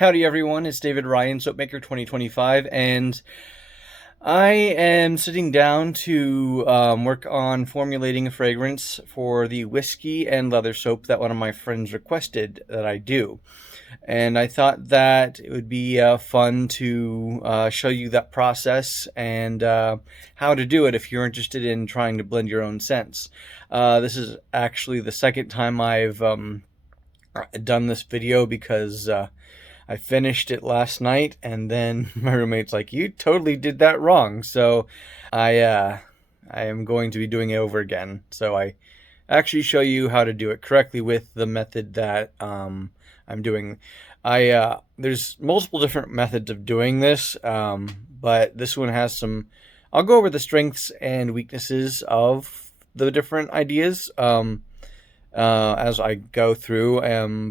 Howdy everyone, it's David Ryan, Soapmaker 2025, and I am sitting down to work on formulating a fragrance for the whiskey and leather soap that one of my friends requested that I do. And I thought that it would be fun to show you that process and how to do it if you're interested in trying to blend your own scents. This is actually the second time I've done this video because I finished it last night, and then my roommate's like, "You totally did that wrong." So I am going to be doing it over again. So I actually show you how to do it correctly with the method that I'm doing. There's multiple different methods of doing this, but this one has some. I'll go over the strengths and weaknesses of the different ideas. As I go through,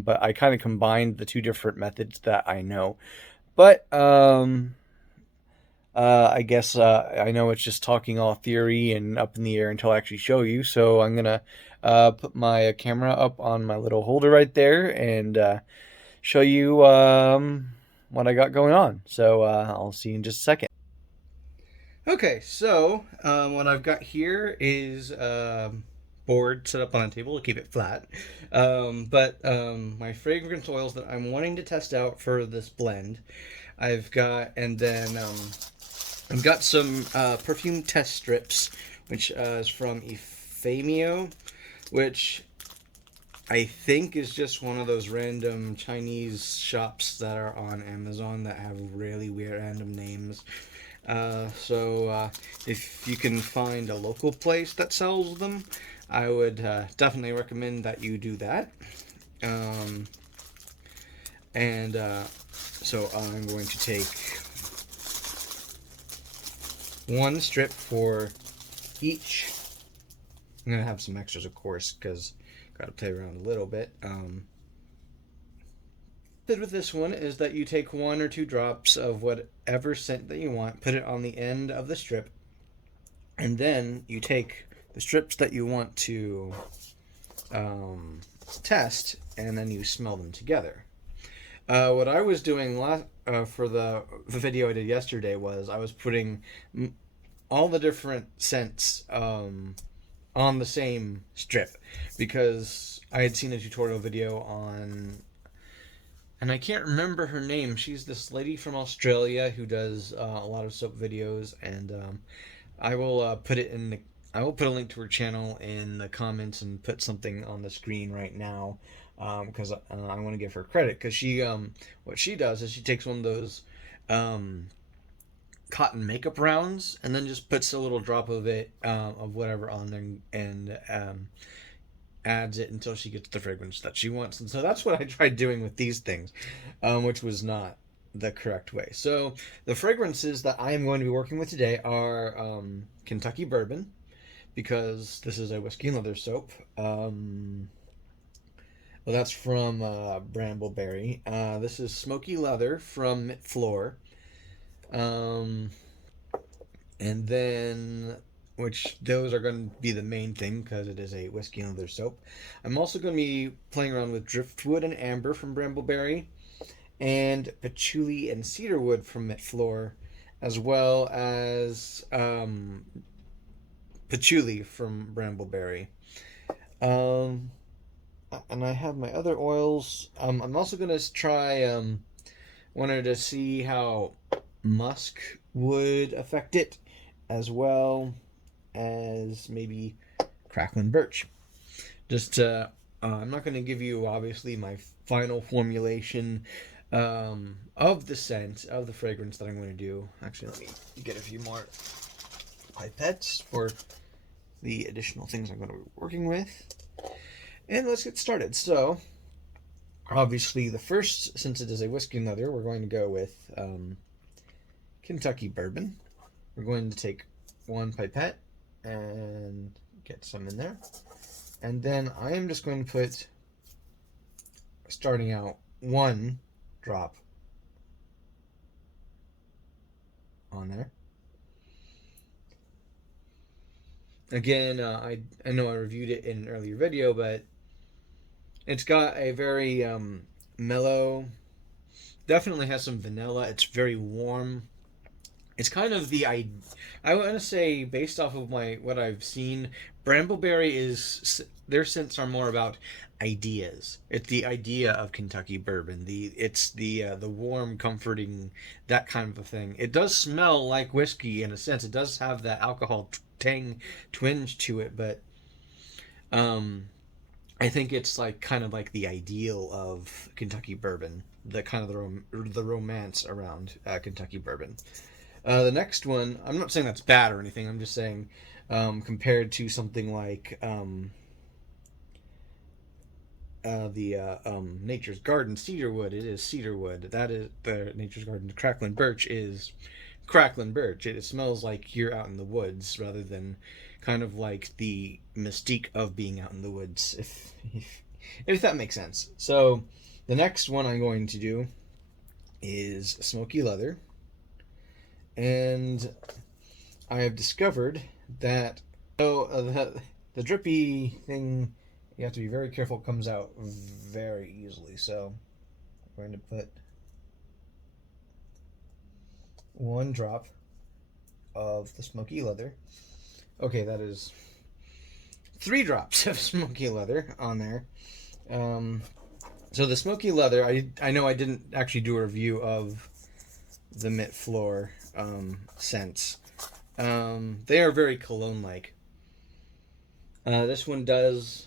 but I kind of combined the two different methods that I know. But I guess I know it's just talking all theory and up in the air until I actually show you. So I'm gonna put my camera up on my little holder right there and show you what I got going on. So I'll see you in just a second. Okay, so what I've got here is board set up on a table to keep it flat. My fragrance oils that I'm wanting to test out for this blend, I've got, and then I've got some perfume test strips, which is from Efamio, which I think is just one of those random Chinese shops that are on Amazon that have really weird random names. If you can find a local place that sells them, I would definitely recommend that you do that. Um, so I'm going to take one strip for each. I'm going to have some extras, of course, because got to play around a little bit. With this one is that you take 1 or 2 drops of whatever scent that you want, put it on the end of the strip, and then you take the strips that you want to test, and then you smell them together. What I was doing for the video I did yesterday was I was putting all the different scents on the same strip because I had seen a tutorial video on, and I can't remember her name. She's this lady from Australia who does a lot of soap videos, and I will put it in the. I will put a link to her channel in the comments and put something on the screen right now because I want to give her credit because she what she does is she takes one of those cotton makeup rounds and then just puts a little drop of it of whatever on there and adds it until she gets the fragrance that she wants. And so that's what I tried doing with these things, which was not the correct way. So the fragrances that I am going to be working with today are Kentucky Bourbon, because this is a whiskey and leather soap. Well, that's from Brambleberry. This is Smoky Leather from MidFloor. And then, which those are going to be the main thing because it is a whiskey and leather soap. I'm also going to be playing around with Driftwood and Amber from Brambleberry, and Patchouli and Cedarwood from MidFloor, as well as Patchouli from Brambleberry. And I have my other oils. I'm also going to try, wanted to see how musk would affect it, as well as maybe crackling birch. I'm not going to give you, obviously, my final formulation of the scent, of the fragrance that I'm going to do. Actually, let me get a few more pipettes for the additional things I'm going to be working with. And let's get started. So, obviously, the first, since it is a whiskey and leather, we're going to go with Kentucky Bourbon. We're going to take 1 pipette and get some in there. And then I am just going to put, starting out, 1 drop on there. Again, I know I reviewed it in an earlier video, but it's got a very mellow definitely has some vanilla. It's very warm. It's kind of I want to say, based off of what I've seen, Brambleberry is their scents are more about ideas. It's the idea of Kentucky bourbon. It's the warm, comforting, that kind of a thing. It does smell like whiskey in a sense. It does have that alcohol tang twinge to it, but um, I think it's like kind of like the ideal of Kentucky bourbon, the kind of the romance around Kentucky bourbon. The next one, I'm not saying that's bad or anything. I'm just saying, compared to something like Nature's Garden cedarwood, it is cedarwood. That is the Nature's Garden Cracklin' Birch is Cracklin' Birch. It smells like you're out in the woods rather than kind of like the mystique of being out in the woods, if that makes sense. So the next one I'm going to do is Smoky Leather. And I have discovered that the drippy thing, you have to be very careful, it comes out very easily. So I'm going to put 1 drop of the Smoky Leather. Okay, that is 3 drops of Smoky Leather on there. So the Smoky Leather, I know I didn't actually do a review of the MidFloor scents. They are very cologne-like. This one does...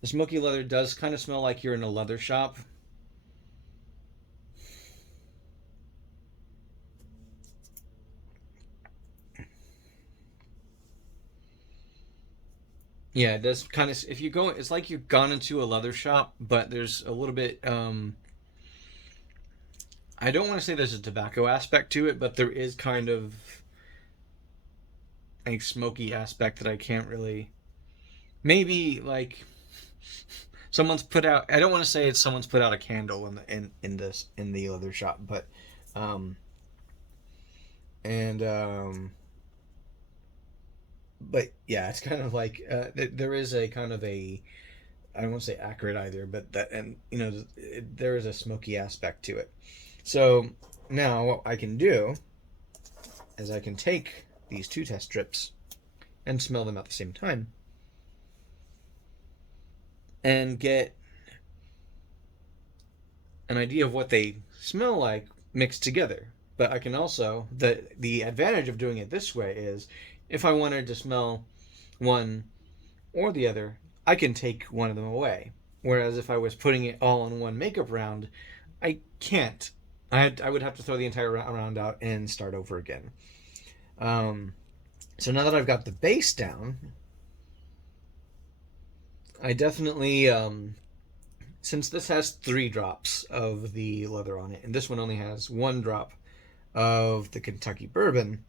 The Smoky Leather does kind of smell like you're in a leather shop. Yeah, it does kind of... If you go... It's like you've gone into a leather shop, but there's a little bit... I don't want to say there's a tobacco aspect to it, but there is kind of a smoky aspect that I can't really... Maybe, like... Someone's put out... I don't want to say it's someone's put out a candle in the leather shop, but... But yeah, it's kind of like... there is a kind of a... I don't want to say accurate either, but that... And, there is a smoky aspect to it. So now what I can do is I can take these 2 test strips and smell them at the same time and get an idea of what they smell like mixed together. But I can also, the advantage of doing it this way is if I wanted to smell one or the other, I can take one of them away. Whereas if I was putting it all in one makeup round, I can't. I would have to throw the entire round out and start over again. So now that I've got the base down, I definitely, since this has 3 drops of the leather on it, and this one only has 1 drop of the Kentucky bourbon,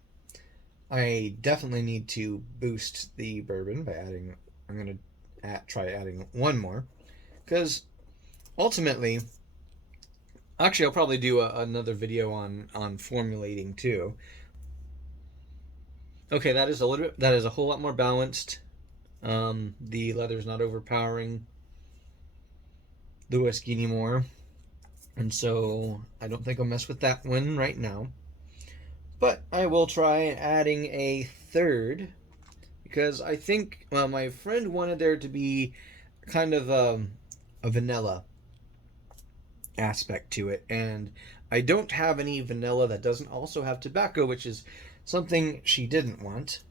I definitely need to boost the bourbon by adding, I'm going to try adding 1 more, because ultimately... Actually, I'll probably do another video on formulating too. Okay, that is a whole lot more balanced. The leather's not overpowering the whiskey anymore, and so I don't think I'll mess with that one right now. But I will try adding a 3rd, because I think, well, my friend wanted there to be kind of a vanilla aspect to it, and I don't have any vanilla that doesn't also have tobacco, which is something she didn't want.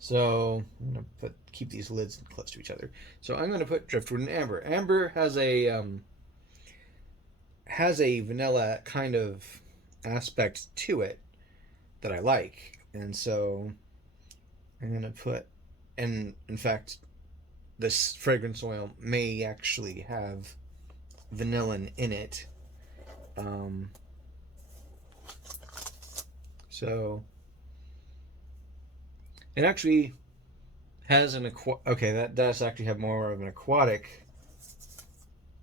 So I'm gonna keep these lids close to each other. So I'm gonna put driftwood and amber. Amber has a vanilla kind of aspect to it that I like, and so I'm gonna put, and in fact, this fragrance oil may actually have vanillin in it. So it actually has okay, that does actually have more of an aquatic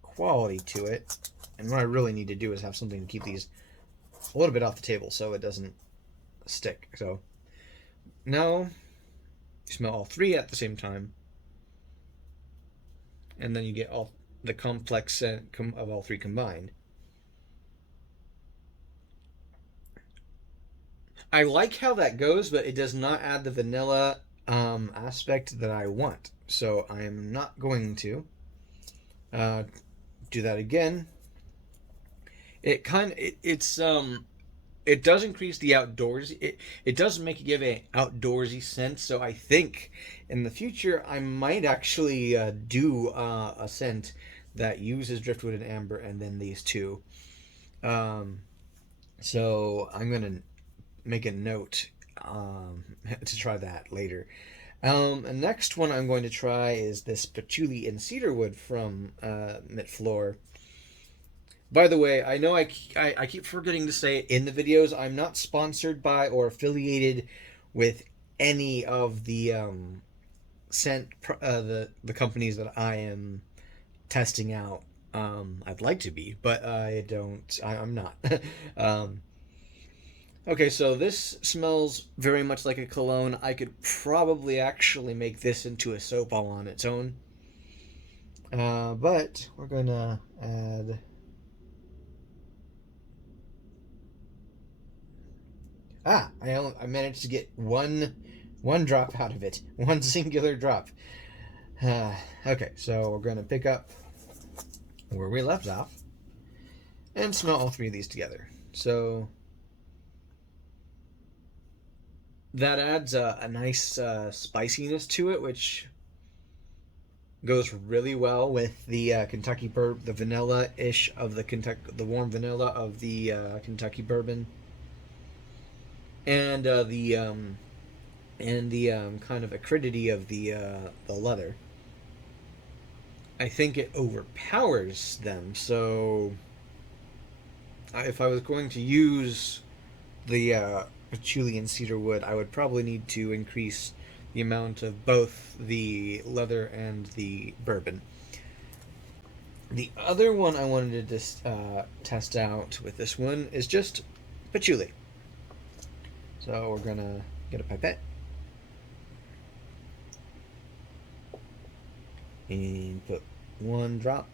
quality to it. And what I really need to do is have something to keep these a little bit off the table so it doesn't stick. So now you smell all 3 at the same time, and then you get all the complex scent of all 3 combined. I like how that goes, but it does not add the vanilla aspect that I want. So I am not going to uh, do that again. It kind of it does increase the outdoors. It does make it give a outdoorsy sense. So I think in the future I might actually do a scent that uses driftwood and amber, and then these two. Um, so I'm gonna make a note to try that later. The next one I'm going to try is this patchouli and cedarwood from MidFloor. By the way, I know I keep forgetting to say it in the videos. I'm not sponsored by or affiliated with any of the the companies that I am testing out. I'd like to be, but I don't. I'm not. um, okay, so this smells very much like a cologne. I could probably actually make this into a soap all on its own. But we're gonna add. I managed to get one drop out of it, one singular drop. Okay, so we're gonna pick up where we left off and smell all three of these together. So that adds a nice spiciness to it, which goes really well with the Kentucky bourbon, the vanilla-ish of the warm vanilla of the Kentucky bourbon, and the kind of acridity of the leather. I think it overpowers them. So if I was going to use the patchouli and cedarwood, I would probably need to increase the amount of both the leather and the bourbon. The other one I wanted to test out with this one is just patchouli. So we're gonna get a pipette and put one drop,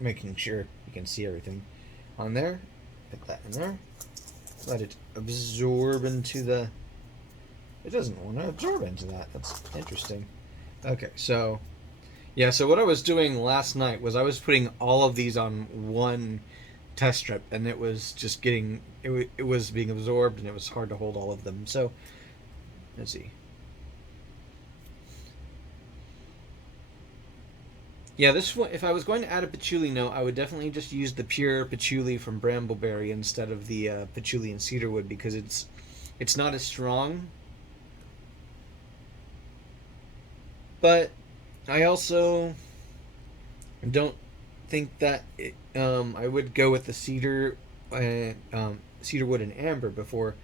making sure you can see everything on there. Put that in there. Let it absorb into the. It doesn't want to absorb into that. That's interesting. Okay, so yeah, so what I was doing last night was I was putting all of these on one test strip, and it was just getting it was being absorbed, and it was hard to hold all of them. So let's see. Yeah, this one. If I was going to add a patchouli note, I would definitely just use the pure patchouli from Brambleberry instead of the patchouli and cedarwood, because it's not as strong. But I also don't think that I would go with the cedarwood and amber before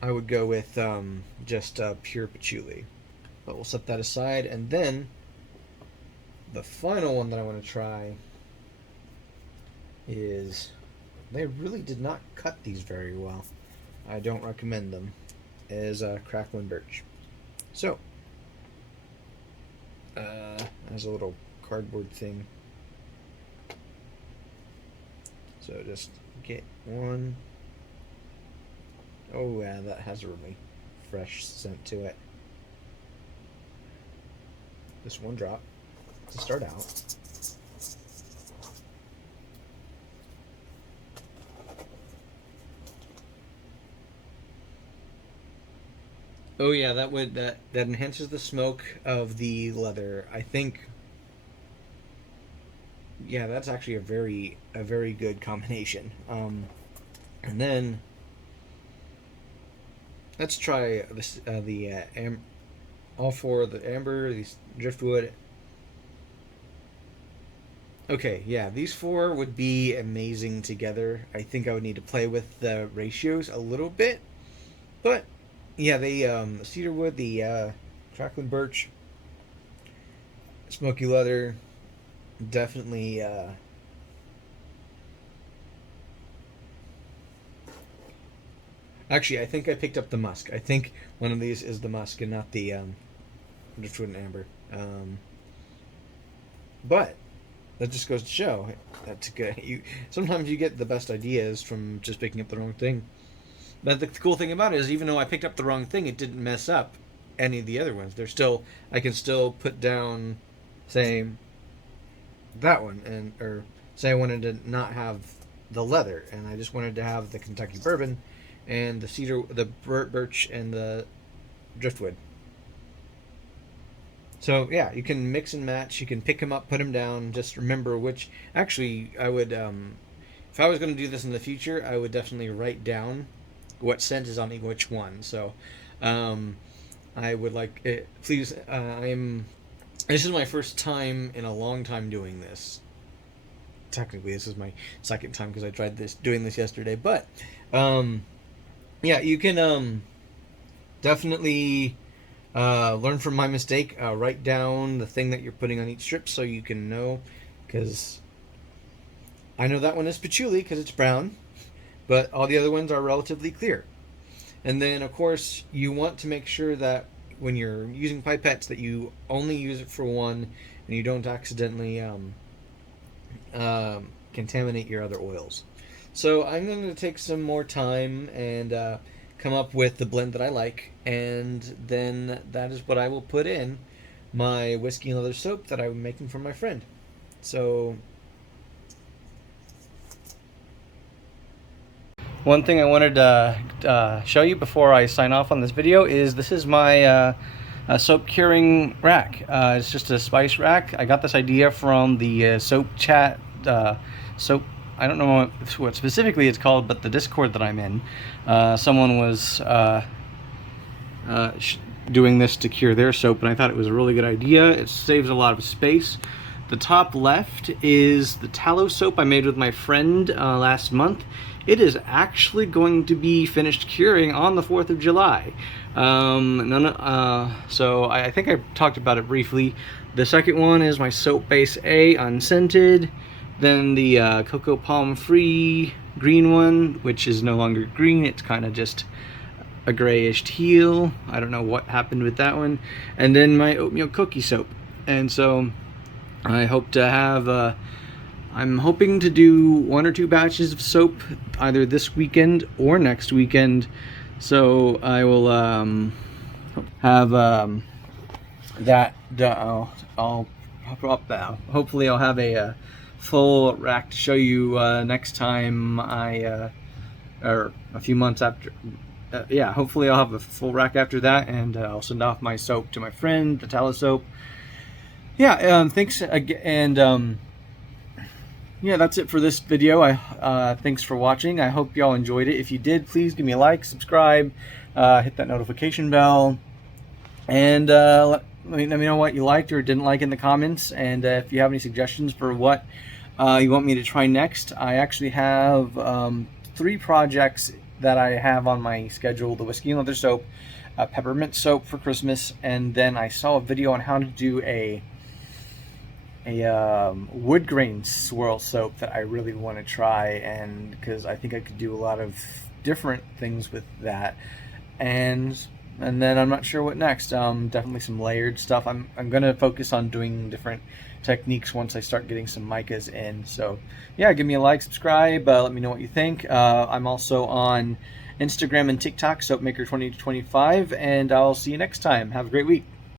I would go with just pure patchouli. But we'll set that aside, and then the final one that I want to try is, they really did not cut these very well. I don't recommend them. Is crackling birch. So has a little cardboard thing. So just get one. Oh yeah, that has a really fresh scent to it. Just one drop to start out. Oh yeah, that enhances the smoke of the leather. I think. Yeah, that's actually a very good combination. And then let's try this all four of the amber, these driftwood. Okay, yeah, these four would be amazing together. I think I would need to play with the ratios a little bit, but yeah, the cedarwood, the crackling birch, smoky leather, definitely. Actually, I think I picked up the musk. I think one of these is the musk and not the driftwood and amber. But that just goes to show That's good. Sometimes you get the best ideas from just picking up the wrong thing. But the cool thing about it is, even though I picked up the wrong thing, it didn't mess up any of the other ones. I can still put down, say, that one, and or say I wanted to not have the leather, and I just wanted to have the Kentucky bourbon, and the cedar, the birch, and the driftwood. So yeah, you can mix and match. You can pick them up, put them down. Just remember which. Actually, I would, if I was going to do this in the future, I would definitely write down what scent is on which one. So, I would like it. Please, This is my first time in a long time doing this. Technically, this is my second time because I tried doing this yesterday. But, yeah, you can definitely learn from my mistake. Write down the thing that you're putting on each strip so you can know, because I know that one is patchouli because it's brown, but all the other ones are relatively clear. And then, of course, you want to make sure that when you're using pipettes that you only use it for one and you don't accidentally contaminate your other oils. So I'm going to take some more time and come up with the blend that I like, and then that is what I will put in my whiskey and leather soap that I'm making for my friend. So one thing I wanted to show you before I sign off on this video is this is my soap curing rack. It's just a spice rack. I got this idea from the soap chat, soap, I don't know what specifically it's called, but the Discord that I'm in, someone was doing this to cure their soap, and I thought it was a really good idea. It saves a lot of space. The top left is the tallow soap I made with my friend last month. It is actually going to be finished curing on the 4th of July. So I think I talked about it briefly. The second one is my Soap Base A unscented. Then the cocoa palm free green one, which is no longer green, it's kind of just a grayish teal. I don't know what happened with that one. And then my oatmeal cookie soap. And so I hope to have, I'm hoping to do 1 or 2 batches of soap either this weekend or next weekend. So I will have that done. I'll drop that. Hopefully I'll have a full rack to show you next time or a few months after. Yeah, hopefully I'll have a full rack after that, and I'll send off my soap to my friend, the tallow soap. Yeah, thanks again, and yeah, that's it for this video. Thanks for watching. I hope y'all enjoyed it. If you did, please give me a like, subscribe, hit that notification bell, and let me know what you liked or didn't like in the comments. And if you have any suggestions for what you want me to try next, I actually have 3 projects that I have on my schedule: the whiskey and leather soap, peppermint soap for Christmas, and then I saw a video on how to do a wood grain swirl soap that I really want to try, and because I think I could do a lot of different things with that, and then I'm not sure what next. Definitely some layered stuff. I'm gonna focus on doing different techniques once I start getting some micas in. So yeah, give me a like, subscribe, let me know what you think. I'm also on Instagram and TikTok, Soapmaker 2025, and I'll see you next time. Have a great week.